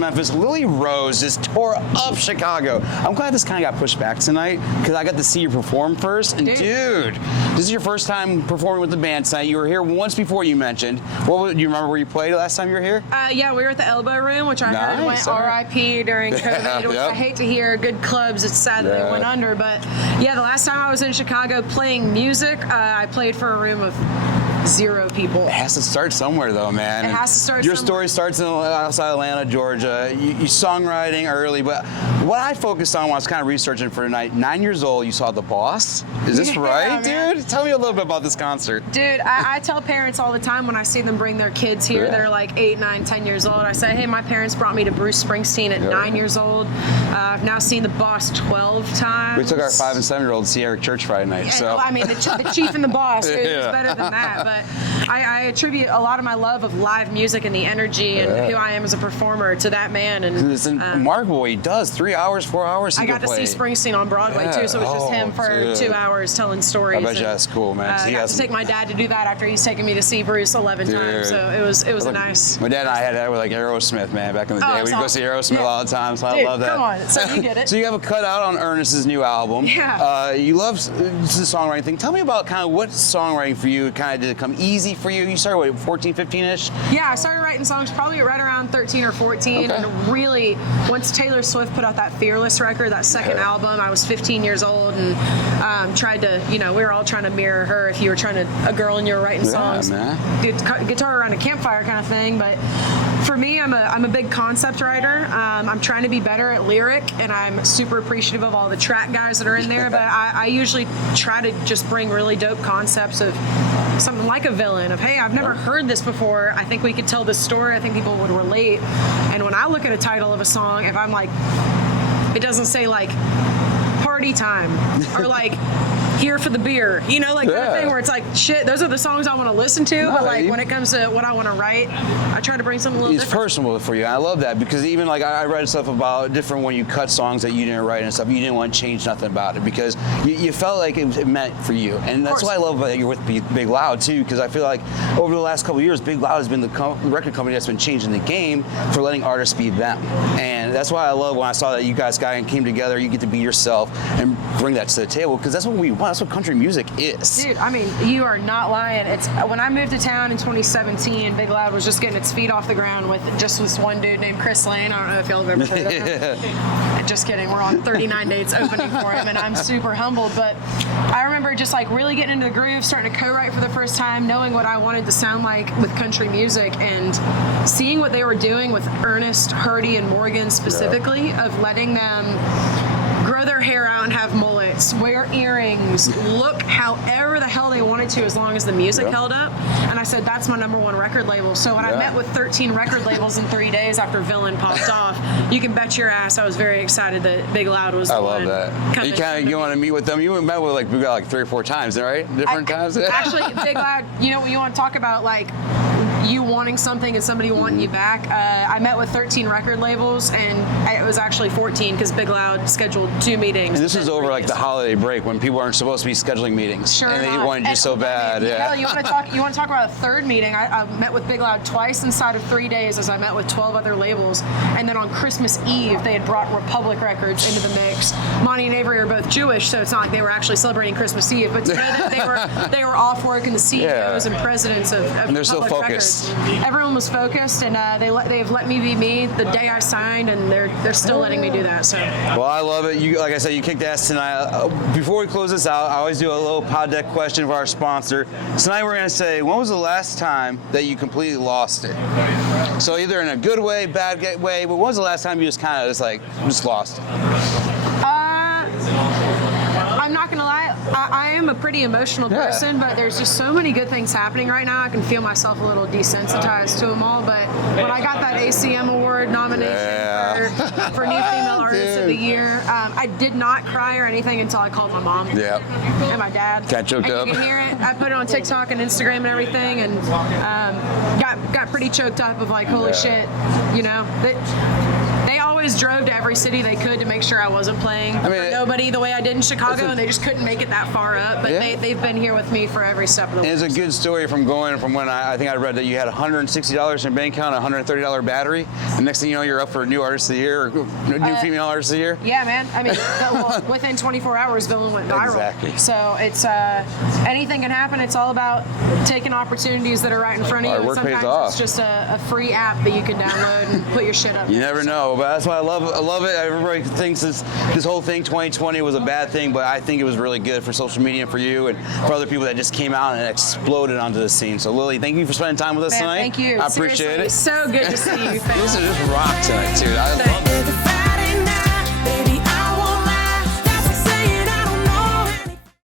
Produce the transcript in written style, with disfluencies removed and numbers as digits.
Memphis. Lily Rose just tore up Chicago. I'm glad this kind of got pushed back tonight because I got to see you perform first. And dude, this is your first time performing with the band tonight. You were here once before, you mentioned. Do you remember where you played last time you were here? Yeah, we were at the Elbow Room, which I heard went RIP during COVID, which I hate to hear. Good clubs, it's sad that they went under. But yeah, the last time I was in Chicago playing music, I played for a room of 0 people. It has to start somewhere, though, man. It has to start Your somewhere. story starts outside Atlanta, Georgia. You songwriting early, but what I focused on when I was kind of researching for tonight, 9 years old, you saw The Boss. Is this right, man. dude? Tell me a little bit about this concert. Dude, I tell parents all the time when I see them bring their kids here that are like 8, 9, 10 years old. I say, hey, my parents brought me to Bruce Springsteen at 9 years old. I've now seen The Boss 12 times. We took our 5 and 7 year olds to see Eric Church Friday night. So I mean, the Chief and the Boss. It's better than that. But I attribute a lot of my love of live music and the energy and who I am as a performer to that man. And it's remarkable what he does. 3 hours, 4 hours. I got to see Springsteen on Broadway too, so it was just him for 2 hours telling stories. I bet you that's cool, man. I got to take my dad to do that after he's taken me to see Bruce 11 times. So it was nice. My dad and I had that with like Aerosmith, man, back in the day. We'd go see Aerosmith all the time, so I love that. Come on, so you get it. So you have a cutout on Ernest's new album. Yeah. You love the songwriting thing. Tell me about kind of what songwriting for you kind of did it come easy for you? You started what, 14, 15-ish? Yeah, I started writing songs probably right around 13 or 14. And really, once Taylor Swift put out that Fearless record, that second album, I was 15 years old and tried to, we were all trying to mirror her. If you were a girl and you were writing songs, guitar around a campfire kind of thing. But for me, I'm a big concept writer. I'm trying to be better at lyric, and I'm super appreciative of all the track guys that are in there. But I usually try to just bring really dope concepts of something like a villain, of, hey, I've never heard this before. I think we could tell this story. I think people would relate. And when I look at a title of a song, if I'm like, it doesn't say like party time or like here for the beer, like that thing where it's like, shit, those are the songs I want to listen to, but like when it comes to what I want to write, I try to bring something a little different. It's personal for you. I love that because even like I read stuff about different when you cut songs that you didn't write and stuff, you didn't want to change nothing about it because you felt like it meant for you. And that's why I love that you're with Big Loud too, because I feel like over the last couple of years, Big Loud has been the record company that's been changing the game for letting artists be them. And that's why I love when I saw that you guys came together, you get to be yourself and bring that to the table because that's what we want. That's what country music is. Dude, I mean, you are not lying. It's when I moved to town in 2017, Big Loud was just getting its feet off the ground with just this one dude named Chris Lane. I don't know if y'all have ever heard of him. Just kidding. We're on 39 dates opening for him, and I'm super humbled. But I remember just like really getting into the groove, starting to co-write for the first time, knowing what I wanted to sound like with country music, and seeing what they were doing with Ernest, Hurdy, and Morgan specifically, of letting them grow their hair out and have mullets, wear earrings, look however the hell they wanted to as long as the music held up. And I said, that's my #1 record label. So when I met with 13 record labels in 3 days after Villain popped off, you can bet your ass I was very excited that Big Loud was the one. I love that. You want to meet with them? You met with Big Loud like 3 or 4 times, right? Different times? Actually, Big Loud, when you want to talk about like you wanting something and somebody wanting you back, I met with 13 record labels, and it was actually 14 because Big Loud scheduled 2 meetings. And this was over like the holiday break when people aren't supposed to be scheduling meetings. Sure. And they wanted you so bad. Hell, you want to talk about a third meeting? I met with Big Loud twice inside of 3 days, as I met with 12 other labels. And then on Christmas Eve, they had brought Republic Records into the mix. Monty and Avery are both Jewish, so it's not like they were actually celebrating Christmas Eve. But they were off work, and the CEOs and presidents of and they're Republic so focused. Records. Everyone was focused, and they've let me be me the day I signed, and they're still letting me do that. So. Well, I love it. You, like I said, you kicked ass tonight. Before we close this out, I always do a little pod deck question for our sponsor. Tonight we're going to say, when was the last time that you completely lost it? So either in a good way, bad way, but when was the last time you just kind of just lost it? I'm not gonna lie, I am a pretty emotional person, but there's just so many good things happening right now. I can feel myself a little desensitized to them all. But when I got that ACM Award nomination for New Female Artist of the Year, I did not cry or anything until I called my mom and my dad. Got choked up. You can hear it. I put it on TikTok and Instagram and everything, and got pretty choked up of like, holy shit, boys drove to every city they could to make sure I wasn't playing for nobody the way I did in Chicago, and they just couldn't make it that far up. But they've been here with me for every step of the way. It's a good story from going from when I think I read that you had $160 in your bank account, a $130 battery. The next thing you know, you're up for new artist of the year or new female artist of the year. Yeah, man. I mean, well, within 24 hours, Villain went viral. Exactly. So it's anything can happen. It's all about taking opportunities that are right in front of you. Work pays Sometimes off. it's just a free app that you can download and put your shit up. You never know, but that's why I love it. Everybody thinks this whole thing 2020 was a bad thing, but I think it was really good for social media and for you and for other people that just came out and exploded onto the scene. So Lily, thank you for spending time with us tonight. Thank you. I appreciate Seriously, it. So good to see you. This is just rock tonight, dude. I love it.